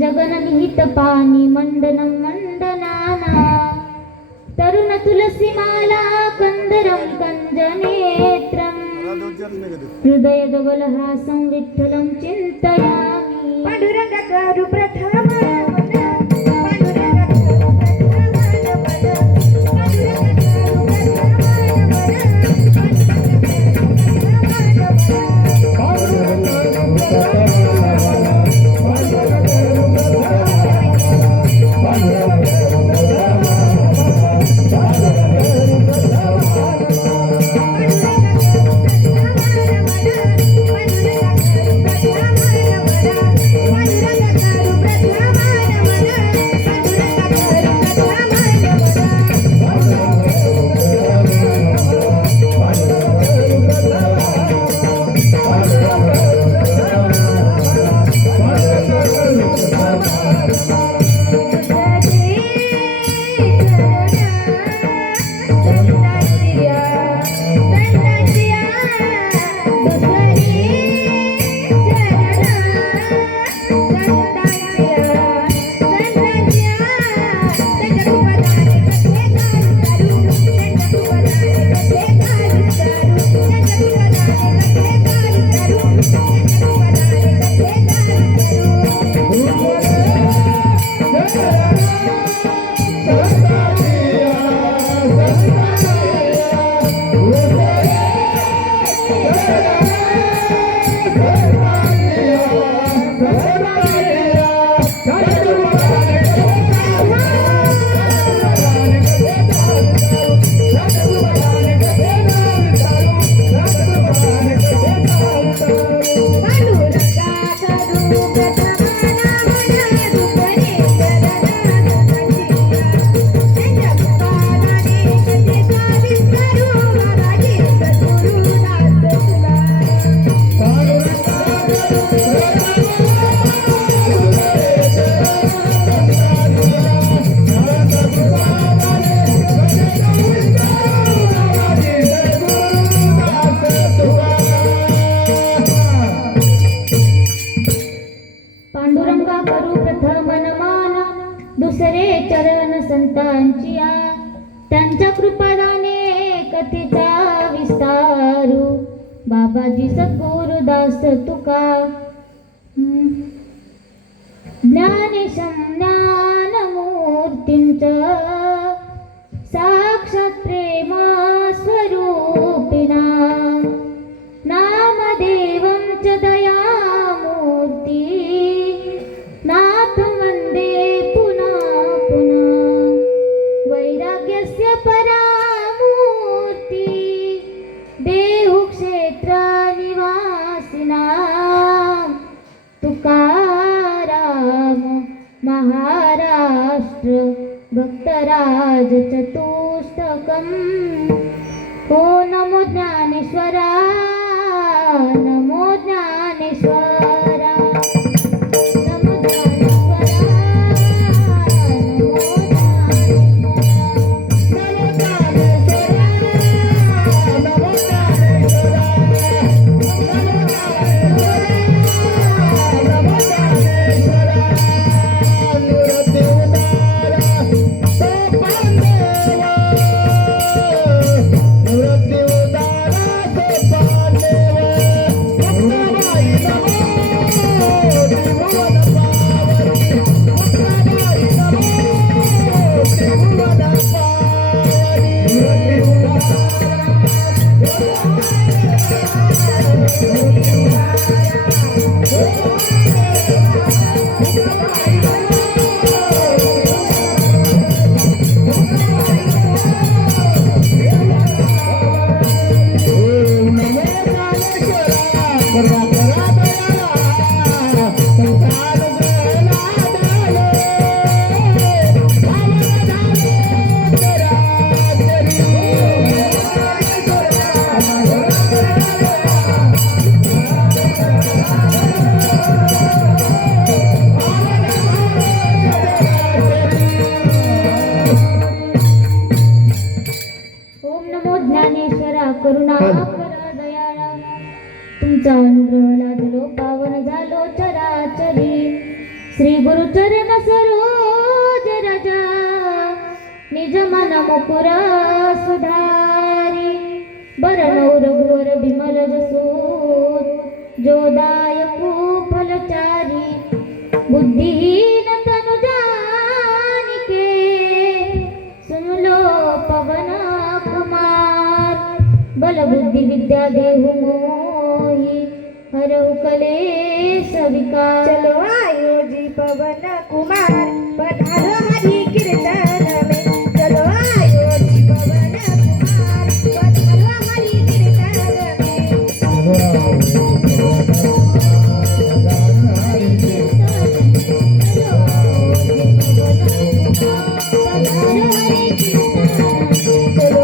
जगननिहित पाणी मंडनं मंडनाना तरुण तुलसीमाला कंदरं कंजनेत्रं हृदयदवलहासं विठ्ठलं चिन्तयामि पांडुरंगाकरू प्रथम पांडुरंगा करू प्रथम नमन दुसरे चरण संतांची त्यांच्या कृपादाने कथेचा विस्तारू बाबाजी सद्गुरुदास तुका ज्ञानेशं ज्ञानमूर्तींच साक्षात प्रेमा स्वरूपिणा नामदेवं च दयामूर्ती नाथ वन्दे पुनः पुनः वैराग्यस्य परामूर्ति देहुक्षेत्र निवासिनां तुकाराम महाराज श्री गुरुचरण सरोज रजा निज मन मुकुर सुधारी बरनौ रघुवर बिमल जसोत जो दायकु फलचारी बुद्धिहीन तनु जानिके सुन लो पवन कुमार बल बुद्धि विद्या देहु मोहि हरहु कलेश विकार। चलो आयो जी पवन कुमार पधारो हरि कीर्तन में। चलो आयो जी पवन कुमार पधारो हरि कीर्तन में। चलो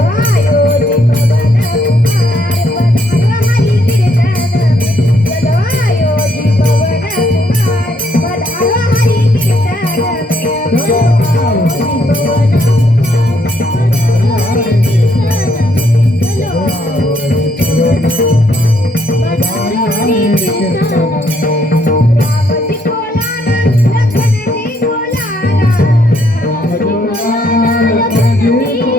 आयो जी पवन कुमार पधारो हरि कीर्तन में। चलो आयो जी पवन कुमार पधारो हरि कीर्तन में। राम जी को लाना लखन जी को लाना। राम जी को लाना लखन जी को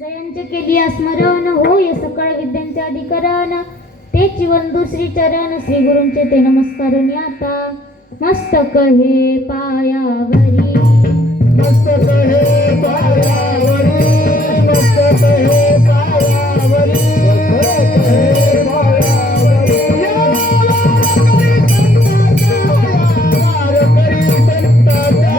जयांचे केलिया स्मरण होय सकळ विद्यांचे अधिकरण तेची वंदू श्री चरण श्री गुरूंचे ते नमस्कार आता मस्तक हे पायावरी मस्तक हे पायावरी मस्तक हे पायावरी हे पायावरी वार करी संताचा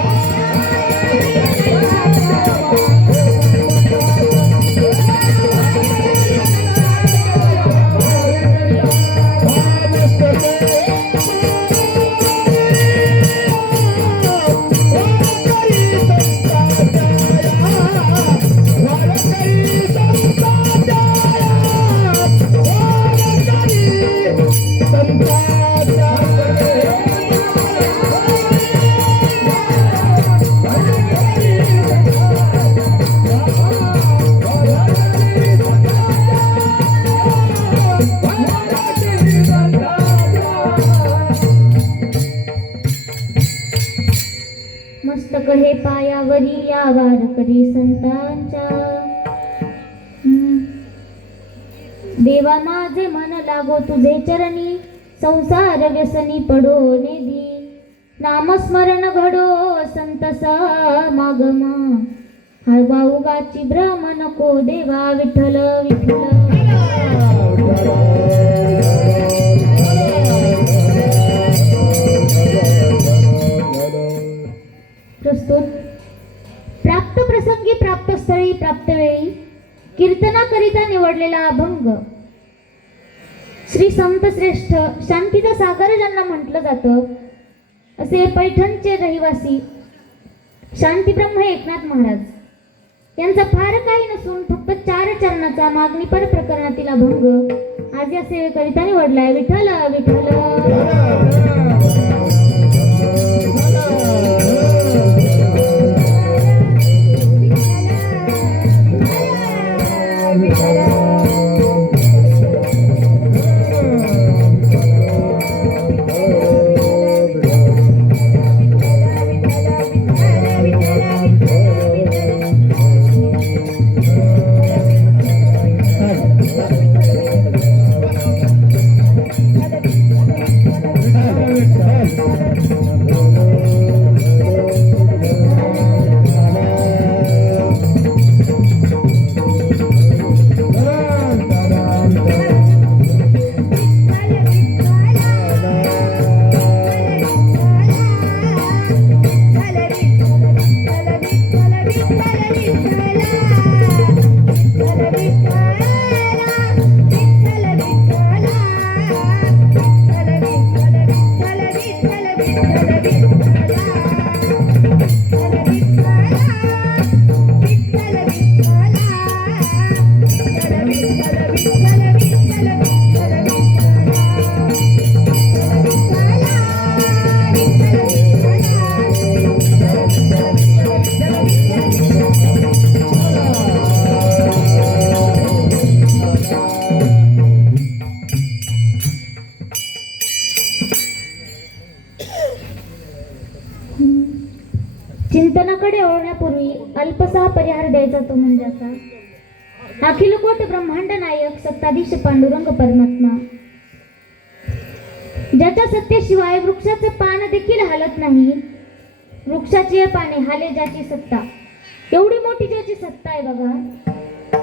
मस्तक हे पायावरी या वारकरी संतांच्या देवा माझे मन लागो तुझे चरणी संसार व्यसनी पडो निधी नामस्मरण घडो संत समागम हळवा उगाची भ्रम नको देवा विठ्ठल विठ्ठल। प्रस्तुत प्राप्त प्रसंगी प्राप्त स्थळी प्राप्त वेळी कीर्तनाकरिता निवडलेला अभंग श्री संत श्रेष्ठ शांतीचा सागर ज्यांना म्हटलं जातं असे पैठणचे रहिवासी शांतीब्रह्म एकनाथ महाराज यांचा फार काही नसून फक्त 4 चरणाचा मागणी पर प्रकरणातील अभंग आज या सेवेकरिता निवडलाय। विठ्ठल विठ्ठल विठ्ठल मिळवण्यापूर्वी अल्पसा परिहार द्यायचा तो म्हणजे असा. अखिल कोट ब्रह्मांड नायक सत्ताधीश पांडुरंग परमात्मा, ज्याच्या सत्तेशिवाय वृक्षाचं पान देखील हालत नाही, वृक्षाची पाने हाले ज्याची सत्ता, एवढी मोठी ज्याची सत्ता आहे बघा,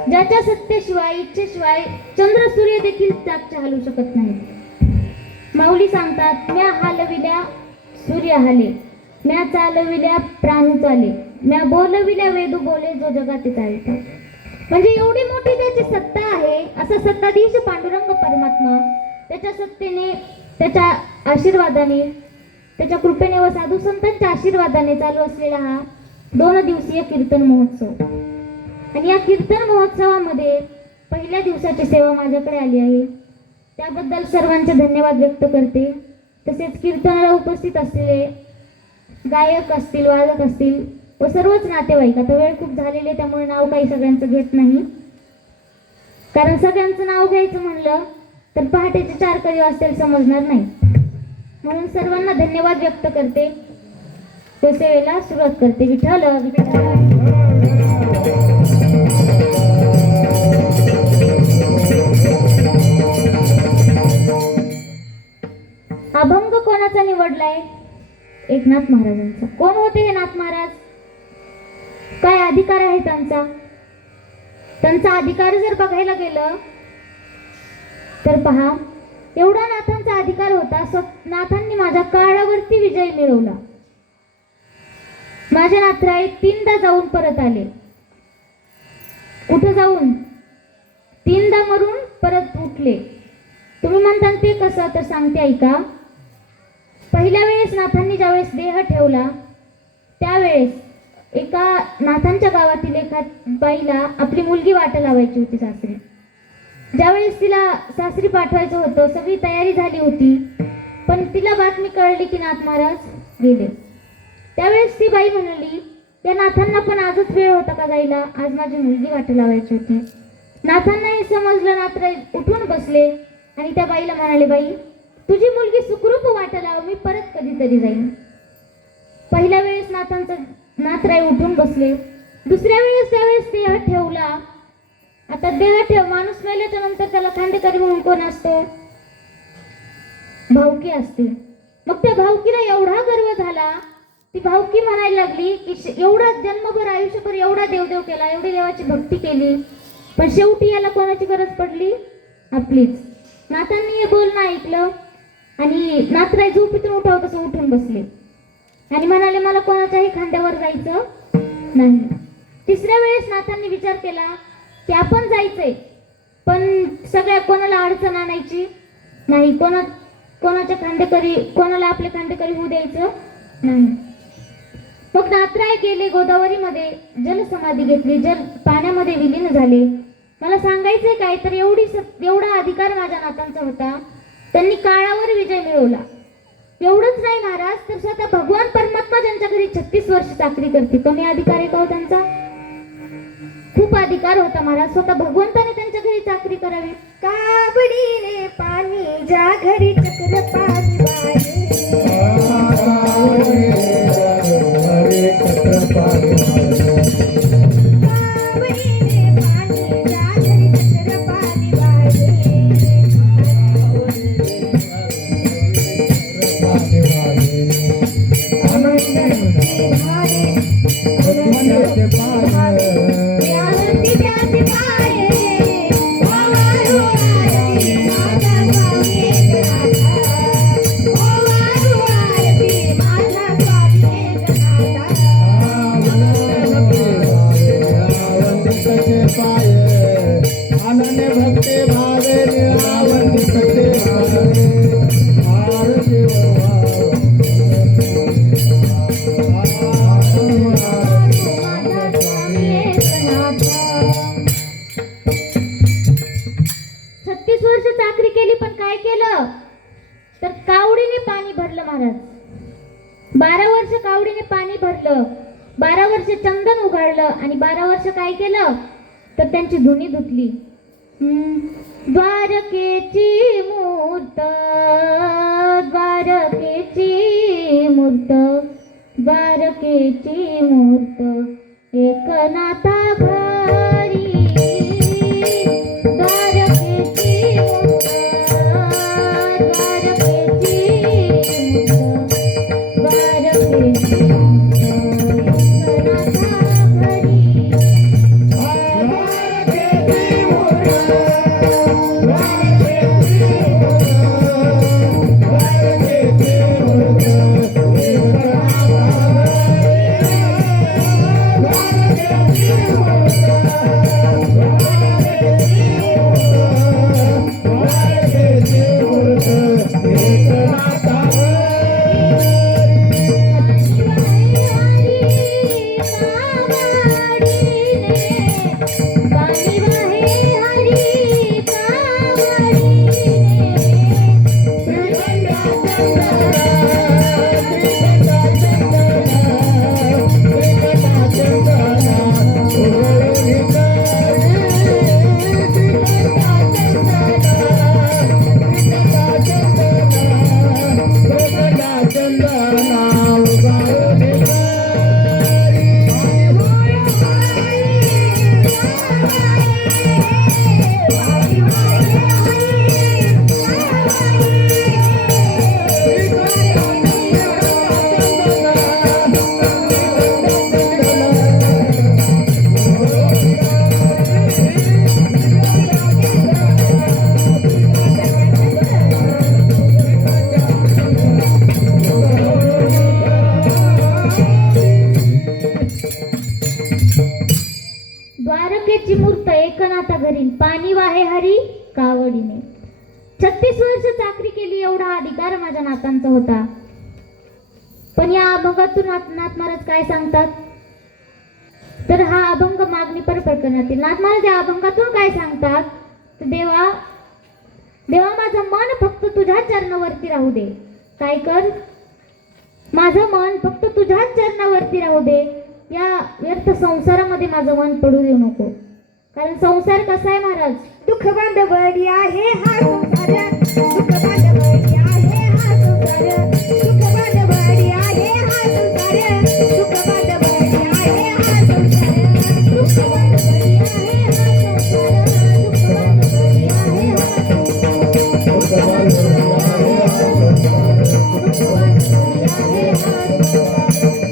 ज्याच्या सत्तेशिवाय इच्छेशिवाय चंद्र सूर्य देखील चाकच्या हलू शकत नाही. माऊली सांगतात, म्या हालविल्या सूर्य हाले, म्या चालविल्या प्राणू चाले, म्या बोलविल्या वेदू बोले जो जगात चालतात. म्हणजे एवढी मोठी त्याची सत्ता आहे. असा सत्ताधीश पांडुरंग परमात्मा, त्याच्या सत्तेने, त्याच्या आशीर्वादाने, त्याच्या कृपेने व साधू संतांच्या आशीर्वादाने चालू असलेला हा 2 दिवसीय कीर्तन महोत्सव. आणि या कीर्तन महोत्सवामध्ये पहिल्या दिवसाची सेवा माझ्याकडे आली आहे. त्याबद्दल सर्वांचे धन्यवाद व्यक्त करते. तसेच कीर्तनाला उपस्थित असलेले गायक असतील, वादक असतील व सर्वच नातेवाईक. आता वेळ खूप झालेली आहे त्यामुळे नाव काही सगळ्यांचं घेत नाही, कारण सगळ्यांचं नाव घ्यायचं म्हणलं तर पहाटेचे 4 कधी वाजतील समजणार नाही. म्हणून सर्वांना धन्यवाद व्यक्त करते. तो सेवेला सुरुवात करते. विठ्ठल विठ्ठल. अभंग कोणाचा निवडलाय? एकनाथ महाराजांचा. कोण होते हे नाथ महाराज? काय अधिकार आहे त्यांचा? त्यांचा अधिकार जर बघायला गेलं तर पहा, एवढा नाथांचा अधिकार होता. नाथांनी माझ्या काळावरती विजय मिळवला. माझे नाथराय 3दा जाऊन परत आले. कुठं जाऊन? 3दा मरून परत उठले. तुम्ही म्हणता ते कसं? तर सांगते ऐका. पहिल्या वेळेस नाथांनी ज्यावेळेस देह ठेवला त्यावेळेस एका नाथांच्या गावातील एका बाईला आपली मुलगी वाट लावायची होती सासरी. ज्यावेळेस तिला सासरी पाठवायचं होतं, सगळी तयारी झाली होती, पण तिला बातमी कळली की नाथ महाराज गेले. त्यावेळेस ती बाई म्हणाली, त्या नाथांना पण आजच वेळ होता का जायला? आज माझी मुलगी वाट लावायची होती. नाथांना हे समजलं. नाथराय उठून बसले आणि त्या बाईला म्हणाले, बाई तुझी मुलगी सुखरूप वाट लाव, मी परत कधीतरी जाईन. पहिल्या वेळेस नाथराय उठून बसले. दुसऱ्या वेळेस त्यावेळेस देह ठेवला. आता देह ठेव, माणूस मेल्याच्या नंतर त्याला खांडेकरी म्हणून कोण असतो? भावकी असते. मग त्या भावकीला एवढा गर्व झाला, ती भावकी म्हणायला लागली की एवढा जन्मभर आयुष्यभर एवढा देवदेव केला, एवढी देवाची भक्ती केली, पण शेवटी याला कोणाची गरज पडली? आपलीच. नाथांनी हे बोलणं ऐकलं आणि नाथराय झोपेतून उठाव तसं उठून बसले आणि म्हणाले, मला कोणाच्याही खांद्यावर जायचं नाही. तिसऱ्या वेळेस नाथांनी विचार केला की आपण जायचंय, पण सगळ्या कोणाला अडचण आणायची नाही, कोणाच्या खांडेकरी, कोणाला आपले खांडेकरी होऊ द्यायचं नाही. मग नाथराय गेले गोदावरीमध्ये, जलसमाधी घेतली, पाण्यामध्ये विलीन झाले. मला सांगायचंय काय तर एवढा अधिकार माझ्या नाथांचा होता. त्यांनी काळावर विजय मिळवला. एवढंच नाही महाराज, तर स्वतः भगवान परमात्मा ज्यांच्या घरी 36 वर्ष चाकरी करते, कमी अधिकार आहे का हो त्यांचा? खूप अधिकार होता महाराज. स्वतः भगवंताने त्यांच्या घरी चाकरी करावी. काबडीने पाणी ज्या घरी चक्र पाणी वाहे, काबडीने पाणी ज्या घरी चक्र पाणी वाहे, आरती त्याची पाये, ओवाळू आरती माझा स्वामी एकनाथा, ओवाळू आरती माझा स्वामी एकनाथा. अनन्य भक्ती भावे निरावंतिके चाकरी केली, पण काय केलं तर कावडीने पाणी भरलं महाराज. 12 वर्ष कावडीने पाणी भरलं, 12 वर्ष चंदन उघडलं आणि 12 वर्ष काय केलं तर त्यांची धुनी धुतली. द्वारकेची मूर्त, द्वारकेची मूर्त, द्वारके द्वारकेची मूर्त एकनाथा घरी द्वारकेची मूर्त द्वारकेची मूर्त द्वारकेची मूर्त एकनाथा घरी द्वारकेची मूर्त एकनाथा घरी पाणी वाहे हरी कावडीने. 36 वर्ष चाकरी केली एवढा अधिकार माझ्या नातांचा होता. पण या अभंगातून नाथ महाराज काय सांगतात, तर हा अभंग मागणी पर प्रकरणातील नाथ महाराज या अभंगातून काय सांगतात, तर देवा देवा माझं मन फक्त तुझ्या चरणावरती राहू दे. काय कर, माझं मन फक्त तुझ्याच चरणावरती राहू दे. या व्यर्थ संसारामध्ये माझं मन पडू देऊ नको. कारण संसार कसा आहे महाराज, दुःख बांधवडी आहे हा संसार, दुःख बांधवडी आहे हा संसार, दुःख बांधवडी आहे हा संसार, दुःख बांधवडी आहे हा संसार, दुःख बांधवडी आहे हा संसार, दुःख बांधवडी आहे हा संसार, दुःख बांधवडी आहे हा संसार.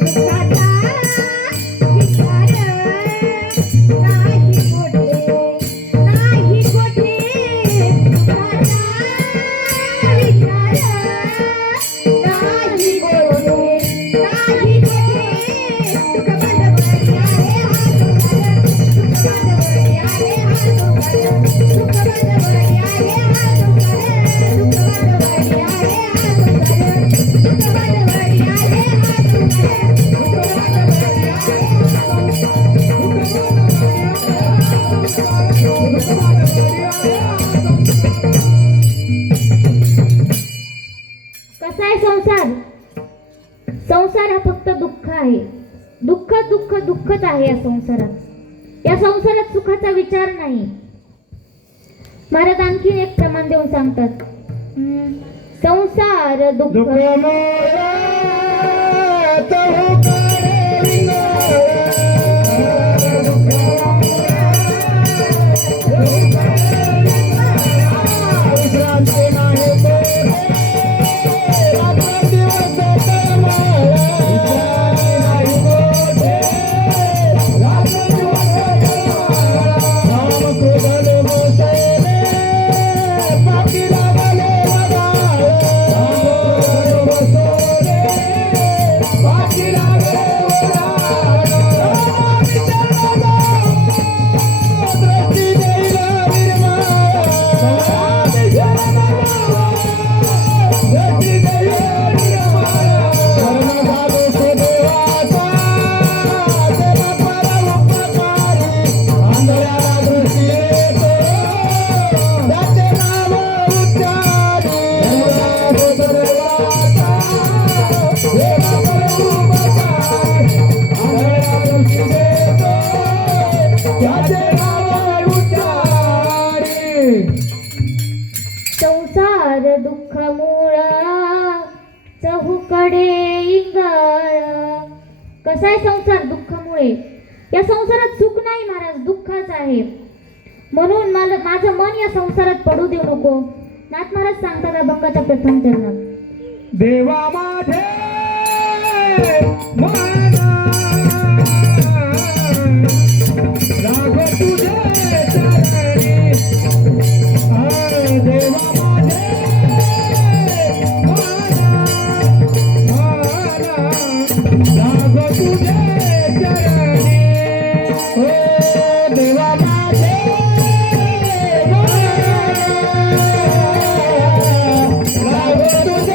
दुःखाचा विचार नाही मोठे नाही कोठे, दुःखाचा विचार नाही कोठे नाही कोठे, दुःख बांधवडी आहे हा संसार, दुःख बांधवडी आहे हा संसार, दुःख बांधवडी आहे हा संसार, दुःख बांधवडी आहे हा संसार, दुःख बांधवडी आहे हा संसार, दुःख बांधवडी कसा आहे संसार. संसार हा फक्त दुःख आहे. दुःख दुःख दुःखच आहे या संसारात. या संसारात सुखाचा विचार नाही. महाराज आणखी एक प्रमाण देऊन सांगतात, संसार दुःख संसार दुःख मूळ चहूकडे इंगळ कसा आहे संसार? दुःखामुळे. या संसारात सुख नाही महाराज, दुःखाच आहे. म्हणून माझं मन या संसारात पडू देऊ नको. नाथ महाराज सांगतात अभंगाच्या प्रथम चरणात, देवा माझे मना राग तुझे चरणी, देवा माझे मना राग तुझे चरणी, हो देवा माझे राग तुझे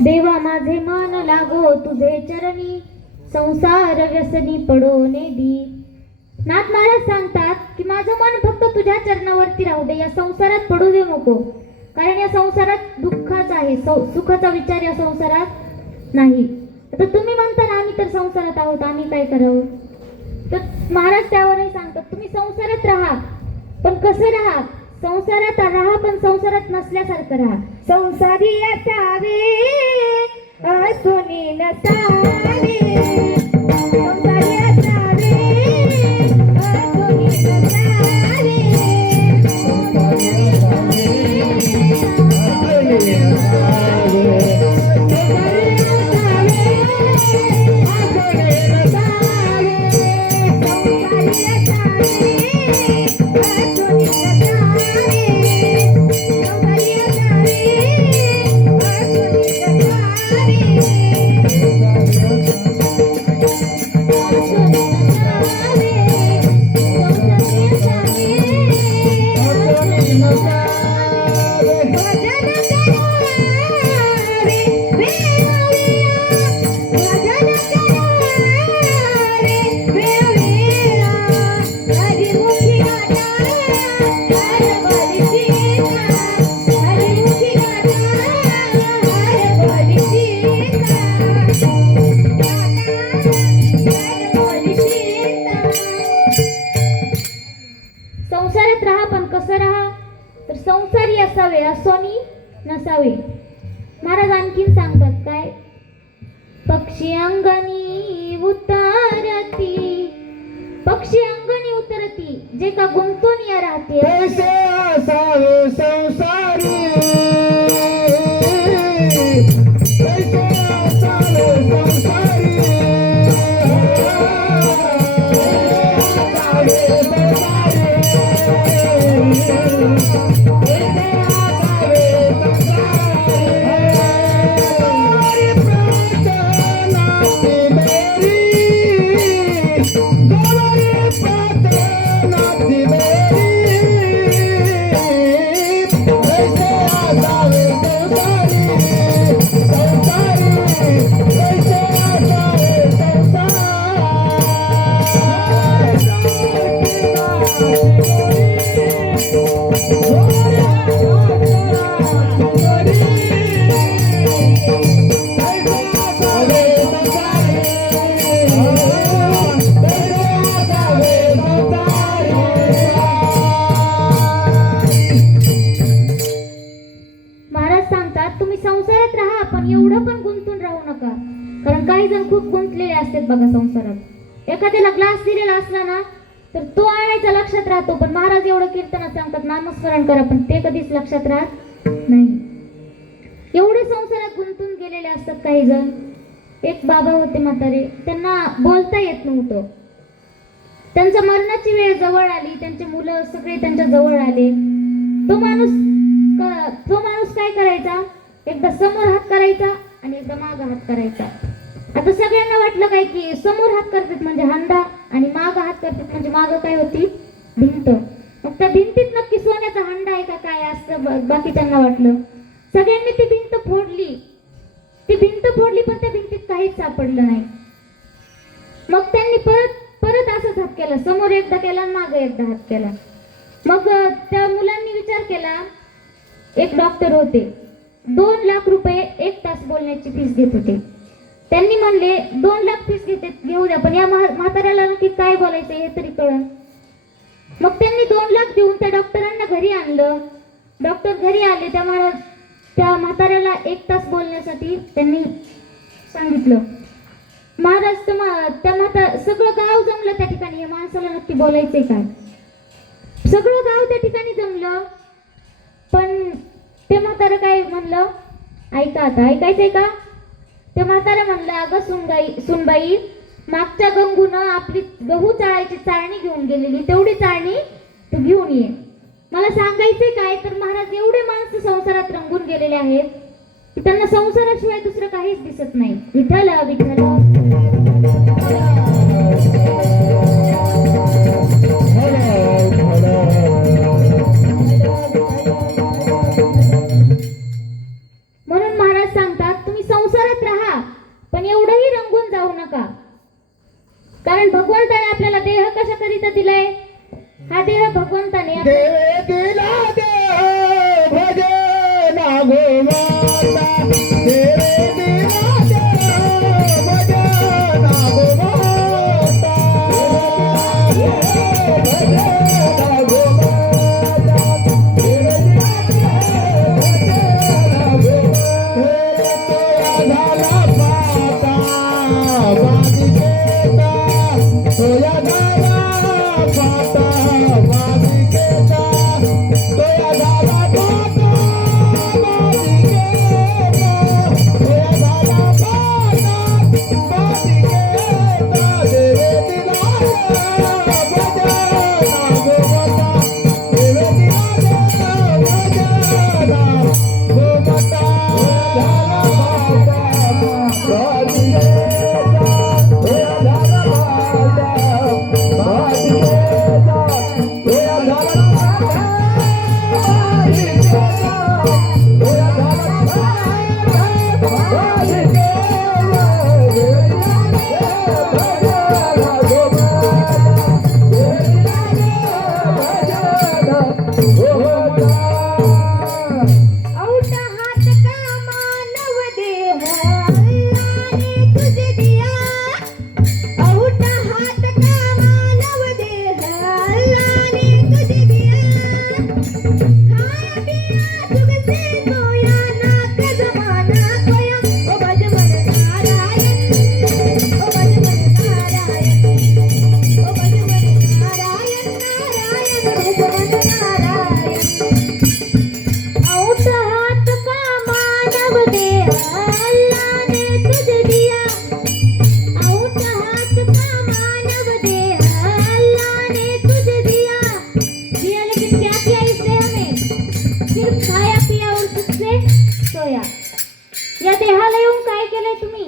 देवा माझे मन लागो तुझे चरणी, संसार व्यसनी पडो नेदी. नाथ महाराज सांगतात की माझं मन फक्त तुझ्या चरणावरती राहू दे, या संसारात पडू देऊ नको. कारण या संसारात दुःखाच आहे, सुखाचा विचार या संसारात नाही. आता तुम्ही म्हणता ना आम्ही तर संसारात आहोत, आम्ही काय करावं? तर महाराज त्यावरही सांगतात तुम्ही संसारात राहा, पण कसं राहा? संसारात राहा पण संसारात नसल्यासारखं राहा. संसारी असावे असोनी नसावे, संसारी असावे असोनी नसावे, संसारात राहा पण कसं राहा? तर संसारी असावे असोनी नसावे. महाराज आणखीन सांगतात काय? पक्षी अंगणी उतरती, पक्षी अंगणी उतरती, जे का गुंतून या राहते. कैसे असावे संसारी, कैसे असावे संसारी, काही जण खूप गुंतलेले असतात बघा संसारात. एखाद्याला ग्लास दिलेला असला ना तर तर तो आणायचा लक्षात राहतो, पण महाराज एवढं कीर्तनात सांगतात नामस्मरण करा, पण ते कधीच लक्षात राहत नाही. एवढे संसारात गुंतून गेलेले असतात काही जण. एक बाबा होते म्हातारे, त्यांना बोलता येत नव्हतं. त्यांच्या मरणाची वेळ जवळ आली, त्यांचे मुलं सगळे त्यांच्या जवळ आले. तो माणूस काय करायचा, एकदा समोर हात करायचा आणि एकदा माग हात करायचा. आता सगळ्यांना वाटलं काय की समोर हात करतात म्हणजे हांडा आणि माग हात करतात म्हणजे माग काय होती, भिंत. मग त्या भिंतीत नक्की सोन्याचा हांडा आहे का काय असं बाकीच्यांना वाटलं. सगळ्यांनी ती भिंत फोडली. पण त्या भिंतीत काहीच सापडलं नाही. मग त्यांनी परत असंच हात केला, समोर एकदा केला आणि मागे एकदा हात केला. मग त्या मुलांनी विचार केला. एक डॉक्टर होते, 2 लाख रुपये 1 तास बोलण्याची फीस घेत होते. त्यांनी म्हणले 2 लाख फीस घेऊ द्या, पण या म्हाताऱ्याला नक्की काय बोलायचं हे तरी कळलं. मग त्यांनी 2 लाख देऊन त्या डॉक्टरांना घरी आणलं. डॉक्टर घरी आले, त्या म्हाताऱ्याला 1 तास बोलण्यासाठी त्यांनी सांगितलं. महाराज सगळं गाव जमलं त्या ठिकाणी, या माणसाला नक्की बोलायचंय काय. सगळं गाव त्या ठिकाणी जमलं, पण ते म्हातारं काय म्हणलं, ऐका आता, ऐकायचंय का. ते म्हातारं म्हणलं, अगं सुनबाई, मागच्या गंगूनं आपली गहू चाळायची चाळणी घेऊन गेलेली, तेवढी चाळणी तू घेऊन ये. मला सांगायचंय काय, तर महाराज एवढे माणसं संसारात रंगून गेलेले आहेत की त्यांना संसाराशिवाय दुसरं काहीच दिसत नाही. विठ्ठल विठ्ठल. म्हणून महाराज सांगतात, तुम्ही संसारात राहा पण एवढंही रंगून जाऊ नका. कारण भगवंताने आपल्याला देह कशाकरिता दिलाय. हा देह भगवंताने देवे दिला देव भजे नागो माता. देवे दिला देव भजे नागो माता. भजे नागो माता. देवे दिला देव भजे नागो माता. तोया झाला पाता बाजी केता. तोया झाला पाता बाजी केता. तोया झाला पाता बाजी केता. देवे दिला देव भजे नागो माता. देवे दिला देव भजे नागो माता. झाला पाता बाजी केता. तोया झाला पाता बाजी केता. तोया झाला पाता बाजी केता. तोया झाला पाता बाजी केता. औटा हात का मानव देह अल्लाने तुझे दिया. औटा हात का मानव देह अल्लाने तुझे दिया. खाया पिया जुग से सोया नाक जमाना खोया. ओ भज मन नारायण, ओ भज मन नारायण, ओ भज मन नारायण, नारायण भज मन नारायण. औटा हात का मानव देह अल्लाने तुझे दिया. औटा हात का मानव देह अल्लाने तुझे दिया. दिया लेकिन क्या किया इसने हमें, सिर्फ खाया पिया और सुख से सोया. या देहाला येऊन काय केलंय तुम्ही.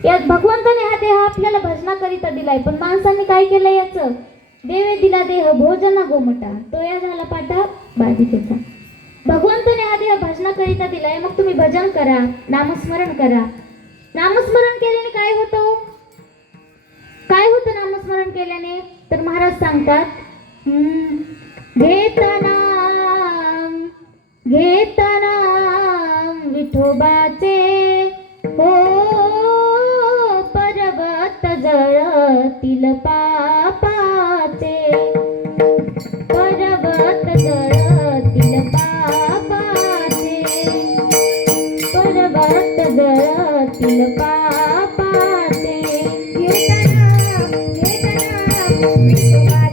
या भगवंताने हा देह आपल्याला भजनाकरिता दिलाय, पण माणसाने काय केलंय याचं. देवे दिला देह भोजना गोमटा. तोया झाला पाटा बाधिकेचा. भगवंताने हा देह भजनाकरिता दिलाय, मग तुम्ही भजन करा, नामस्मरण करा. नामस्मरण केल्याने काय होतं, काय होतं नामस्मरण केल्याने, तर महाराज सांगतात, घेताना विठोबाचे हो पर्वत जळतील पापाचे. पर्वत जळतील पापाचे. पर्वत जळतील पापाचे. घेताना विठोबा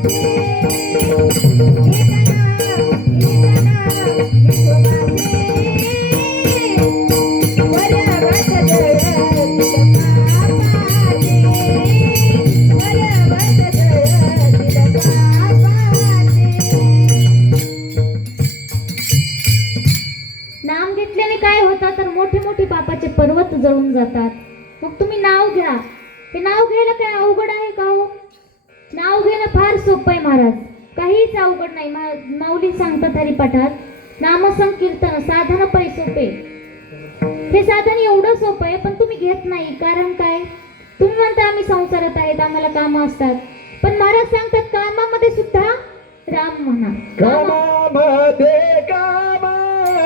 जळून जातात. मग तुम्ही नाव घ्या. ते नाव घ्यायला काय अवघड आहे का हो? नाव घेणं फार सोपं आहे महाराज, काहीच अवघड नाही. माऊली सांगतात हरिपाठात नामसंकीर्तन साधन पै सोपे. हे साधन एवढं सोपं आहे पण तुम्ही घेत नाही. कारण काय? तुम्ही म्हणता आम्ही संसारात आहेत, आम्हाला कामं असतात. पण महाराज सांगतात कामामध्ये सुद्धा राम म्हणा. कामामध्ये काम काही म्हणा राम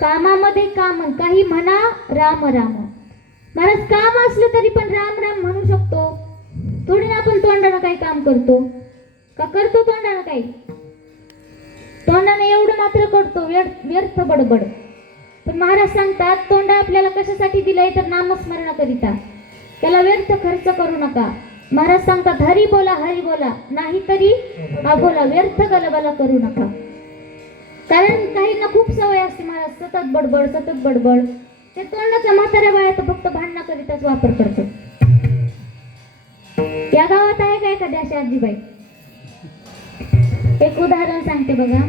कामामध्ये काम काही म्हणा राम राम. महाराज काम असलं तरी पण राम राम म्हणू शकतो. थोडी ना आपण तोंडानं काही काम करतो का? करतो तोंडानं काही? तोंडाने एवढं मात्र करतो व्यर्थ बडबड. पण महाराज सांगतात तोंड आपल्याला कशासाठी दिलंय तर नामस्मरणाकरिता. त्याला व्यर्थ खर्च करू नका. महाराज सांगतात हरी बोला नाहीतरी अबोला, व्यर्थ गलबला करू नका. कारण काहींना खूप सवय असते महाराज सतत बडबड. ते तोंडाचा म्हाताऱ्या बाया तर फक्त भांडणाकरिताच वापर करतात. या गावात आहे का एखादी अशी आजीबाई? एक उदाहरण सांगते बघा.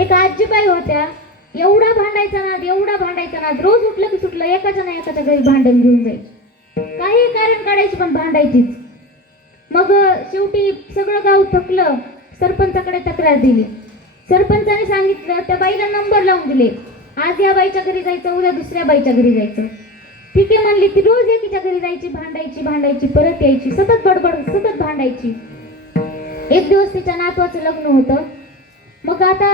एक आजीबाई होत्या, एवढा भांडायचा नाद, रोज उठलं की सुटलं एकाच्या ना एकाच्या घरी भांडण घेऊन जायची. काही कारण काढायची पण भांडायचीच. मग शेवटी सगळं गाव थकलं, सरपंचाकडे तक्रार दिली. सरपंचाने सांगितलं, त्या बाईला नंबर लावून दिले, आज या बाईच्या घरी जायचं, उद्या दुसऱ्या बाईच्या घरी जायचं. ठीक आहे म्हणली. ती रोज एकीच्या घरी जायची, भांडायची, परत यायची, सतत भांडायची. एक दिवस तिच्या नातवाचं लग्न होतं. मग आता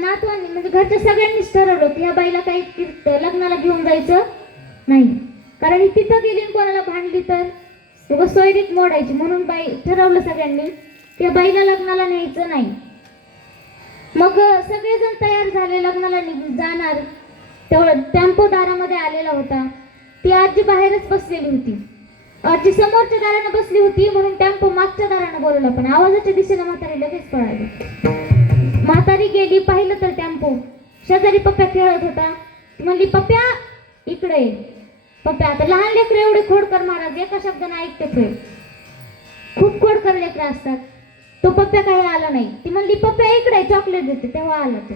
नातवांनी म्हणजे घरच्या सगळ्यांनीच ठरवलं की ह्या बाईला काही लग्नाला घेऊन जायचं नाही. कारण ही तिथं गेली आणि कोणाला भांडली तर सोयरीत मोडायची. म्हणून बाई ठरवलं सगळ्यांनी की या बाईला लग्नाला न्यायचं नाही. मग सगळेजण तयार झाले, लग्नाला जाणार. तेवढं टेम्पो दारामध्ये आलेला होता. ती आजी बाहेरच बसलेली होती. आजी समोरच्या दारानं बसली होती म्हणून टेम्पो मागच्या दारानं बोलवला, पण आवाजाच्या दिशेने म्हातारी लगेच पळाली. म्हातारी गेली, पाहिलं तर टेम्पो शेजारी पप्प्या खेळत होता. म्हणली पप्प्या इकडे ये. पप्प्या, आता लहान लेकर एवढे खोडकर महाराज एका शब्दाने ऐकते. खूप खोडकर लेकर असतात. तो पप्प्या काही आला नाही. ती म्हणली पप्प्या इकडे चॉकलेट देते. तेव्हा आला तो.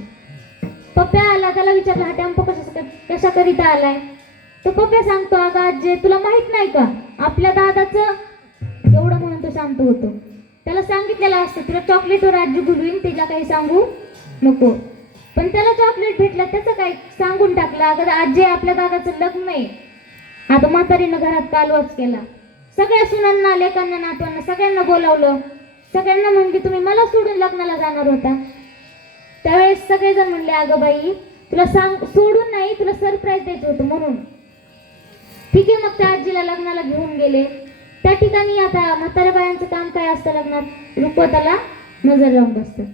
पप्प्या आला, त्याला विचारलं हा टेम्पो कशाकरिता आलाय? तो पप्प्या सांगतो, अगं आजी तुला माहित नाही का आपल्या दादाचं, एवढं म्हणून तो शांत होतो. त्याला सांगितलेलं असतं तुला चॉकलेटवर आजी गुलवीन, तिला काही सांगू नको. पण त्याला चॉकलेट भेटलं, त्याचं काय सांगून टाकलं, अगं आजी आपल्या दादाचं लग्न आहे. आता म्हातारीनं घरात कालवाच केला. सगळ्या सुनांना, लेकांना, नातवांना सगळ्यांना बोलावलं. सगळ्यांना म्हणली तुम्ही मला सोडून लग्नाला जाणार होता. त्यावेळेस सगळेजण म्हणले अगं बाई तुला सोडून नाही, तुला सरप्राईज द्यायचं होतं म्हणून. ठीक आहे. मग त्या आजीला लग्नाला घेऊन गेले. त्या ठिकाणी आता म्हाताऱ्या बायांचं काम काय असतं लग्नात, रुखवताला नजर लावून बसतं.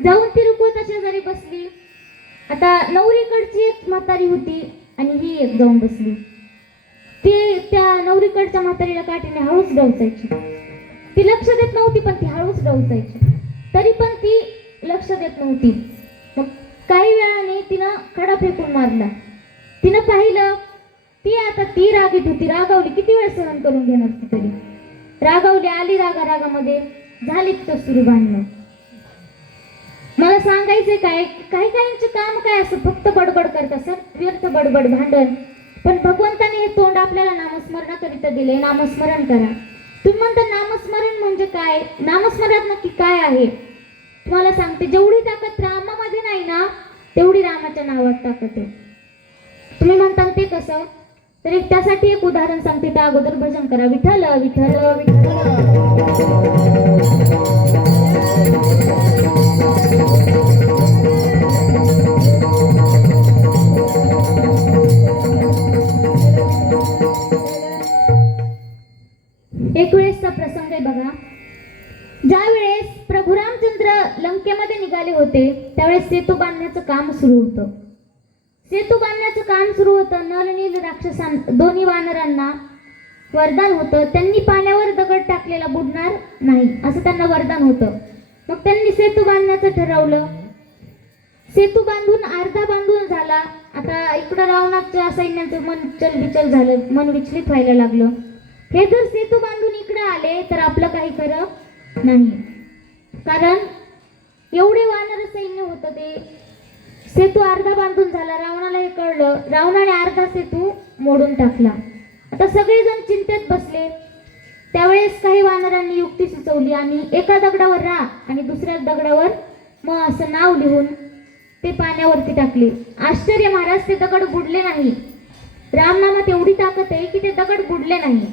जाऊन ती रुखवता शेजारी बसली. आता नवरीकडची एक म्हातारी होती आणि ही एक जाऊन बसली. ती त्या नवरीकडच्या म्हातारीला काठीने हळूच डवचायची. ती लक्ष देत नव्हती पण ती हळूच डवचायची. तरी पण ती लक्ष देत नव्हती. मग काही वेळाने तिनं खडा फेकून मारला. तिनं पाहिलं ती रागीत होती, रागावली. किती वेळ सहन करून घेणार ती तरी. रागावली, आली रागामध्ये, झाली तिथं सुरू भांडणं. मला सांगायचंय काय, काही काहींचे काम काय असं फक्त बडबड करतात सर, व्यर्थ बडबड भांडण. पण भगवंताने हे तोंड आपल्याला नामस्मरणाकरिता दिले. नामस्मरण करा. तुम्ही म्हणता नामस्मरण म्हणजे काय, नामस्मरणात नक्की काय आहे तुम्हाला सांगते. जेवढी ताकद रामामध्ये नाही ना तेवढी रामाच्या नावात ताकद आहे. तुम्ही म्हणता ते कसं, तर त्यासाठी एक उदाहरण सांगते. त्या अगोदर भजन करा. विठ्ठल विठ्ठल विठ्ठल. एक वेळेसचा प्रसंग आहे बघा. ज्या वेळेस प्रभू रामचंद्र लंकेमध्ये निघाले होते त्यावेळेस सेतू बांधण्याचं काम सुरू होतं. सेतू बांधण्याचं काम सुरू होतं. नल नील दोन्ही वानरांना वरदान होतं, त्यांनी पाण्यावर दगड टाकलेला बुडणार नाही असं त्यांना वरदान होतं. मग त्यांनी सेतू बांधण्याचं ठरवलं. सेतू बांधून अर्धा बांधून झाला. आता इकडं रावणाच्या सैन्याचं मन चलबिचल झालं, मन विचलित व्हायला लागलं. हे जर सेतू बांधून इकडं आले तर आपलं काही खरं नाही, कारण एवढे वानर सैन्य होतं. ते सेतू अर्धा बांधून झाला. रावणाला हे कळलं. रावणाने अर्धा सेतू मोडून टाकला. आता सगळेजण चिंतेत बसले. त्यावेळेस काही वानरांनी युक्ती सुचवली आणि एका दगडावर रा आणि दुसऱ्या दगडावर म असं नाव लिहून ते पाण्यावरती टाकले. आश्चर्य महाराज, ते दगड बुडले नाही. रामनामात एवढी ताकद आहे की ते दगड बुडले नाही.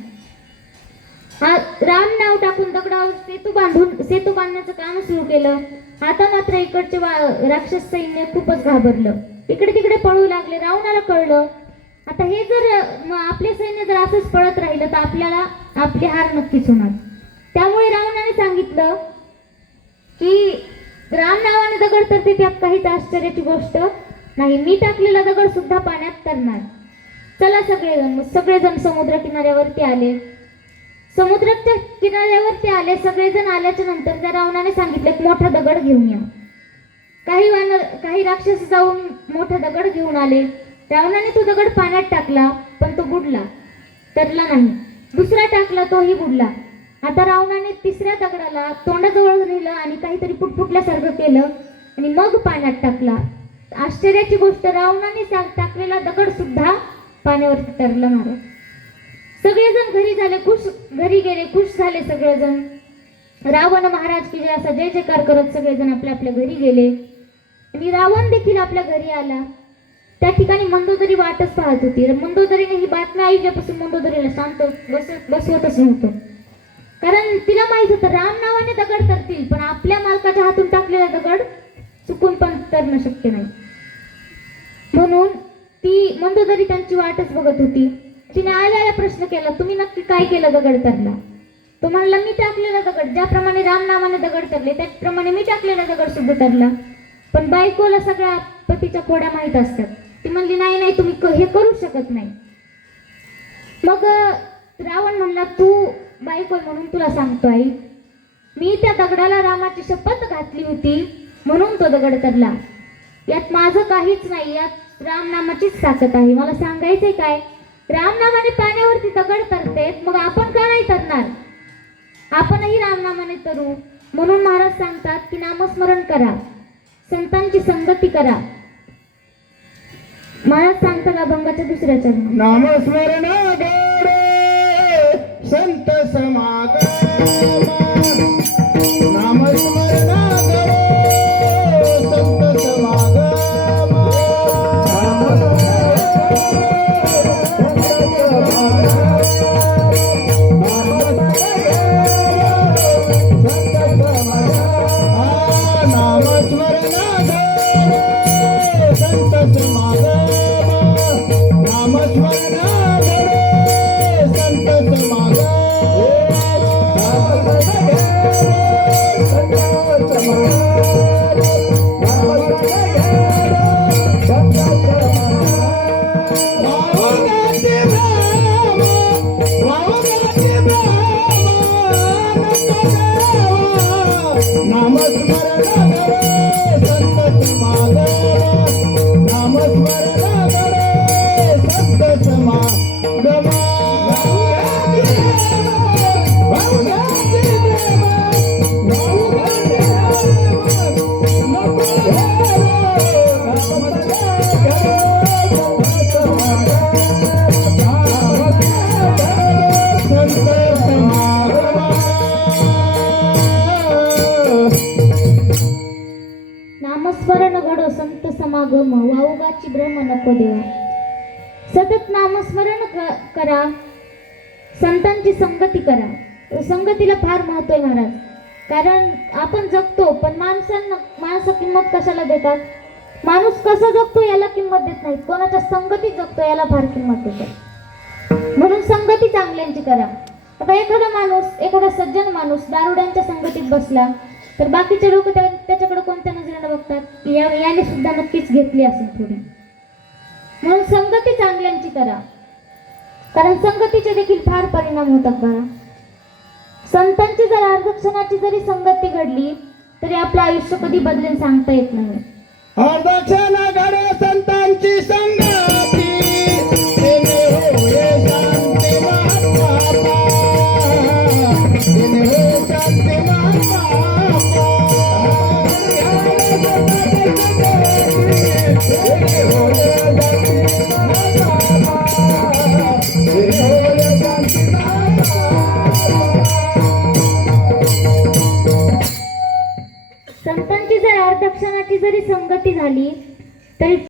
राम नाव टाकून दगडावर सेतू बांधण्याचं काम सुरू केलं. आता मात्र इकडचे राक्षस सैन्य खूपच घाबरलं. इकडे तिकडे पळू लागले. रावणाला कळलं आता हे जर आपले सैन्य जर असंच पळत राहिलं तर आपल्याला आपली हार नक्कीच होणार. त्यामुळे रावणाने सांगितलं की राम नावाने दगड तरते त्यात काहीच आश्चर्याची गोष्ट नाही. मी टाकलेला दगड सुद्धा पाण्यात तरणार. चला सगळेजण समुद्र किनाऱ्यावरती आले. समुद्राच्या किनाऱ्यावरती आले. सगळेजण आल्याच्या नंतर त्या रावणाने सांगितलं एक मोठा दगड घेऊन या. काही राक्षस जाऊन मोठा दगड घेऊन आले. रावणाने तो दगड पाण्यात टाकला, पण तो बुडला, तरला नाही. दुसरा टाकला, तोही बुडला. आता रावणाने तिसऱ्या दगडाला तोंडाजवळ नेलं आणि काहीतरी पुटपुटल्यासारखं केलं आणि मग पाण्यात टाकला. आश्चर्याची गोष्ट, रावणाने टाकलेला दगड सुद्धा पाण्यावरती तरला महाराज. सगळेजण घरी गेले, खुश झाले सगळेजण. रावण महाराज की जय असा जय जयकार करत सगळेजण आपल्या आपल्या घरी गेले आणि रावण देखील आपल्या घरी आला. त्या ठिकाणी मंदोदरी वाटच पाहत होती. मंदोदरीने ही बातमी ऐकल्यापासून मंदोदरीला शांत बसवतच नव्हतं, कारण तिला माहित होतं राम नावाने दगड तरतील, पण आपल्या मालकाच्या हातून टाकलेला दगड चुकून पण तरणं शक्य नाही. म्हणून ती मंदोदरी त्यांची वाटच बघत होती. तिने आल्याला प्रश्न केला, तुम्ही नक्की काय केलं दगड तरला? तो म्हणला, मी टाकलेला दगड, ज्याप्रमाणे राम नावाने दगड तरले त्याप्रमाणे मी टाकलेला दगड सुद्धा तरला. पण बायकोला सगळ्या पतीच्या खोड्या माहीत असतात. ती म्हणली, नाही तुम्ही हे करू शकत नाही. मग रावण म्हणला, तू बायको म्हणून तुला सांगतोय, मी त्या दगडाला रामाची शपथ घातली होती म्हणून तो दगड तरला. यात माझं काहीच नाही, यात रामनामाचीच ताकद आहे. मला सांगायचंय काय, रामनामाने पाण्यावरती दगड तरतेत, मग आपण का नाही तरणार? आपणही रामनामाने तरू. म्हणून महाराज सांगतात की नामस्मरण करा, संतांची संगती करा. महाराज सांगतात अभंगाच्या दुसऱ्या चरणात, नामस्मरण गौरे संत समागम, नामस्मरण गौरे संत समागम, नामस्मरण घडो संत समागम, वाऊगाची भ्रम नको देवा. सतत नामस्मरण करा, संतांची संगती करा. संगतीला फार महत्व आहे महाराज, कारण आपण जगतो पण माणसं किंमत कशाला देतात? माणूस कसा जगतो याला किंमत देत नाहीत, कोणाच्या संगतीत जगतो याला फार किंमत देतात. म्हणून संगती चांगल्यांची करा. आता एखादा सज्जन माणूस दारुड्यांच्या संगतीत बसला तर बाकीचे लोक त्याच्याकडे कोणत्या नजरेने बघतात? याने सुद्धा नक्कीच घेतली असेल थोडी. म्हणून संगती चांगल्यांची करा, कारण संगतीचे देखील फार परिणाम होतात बघा. संतांची जर अर्धक्षणाची जरी संगती घडली तरी आपलं आयुष्य कधी बदलेल सांगता येत नाही. अर्धक्षण घडे संतांची संगती, तेने होय शांती महात्मा, तेने होय शांती महात्मा. तेने होय शांती महात्मा, तेने होय शांती महात्मा. संतांची जर अर्धक्षणाची जरी संगती झाली तरी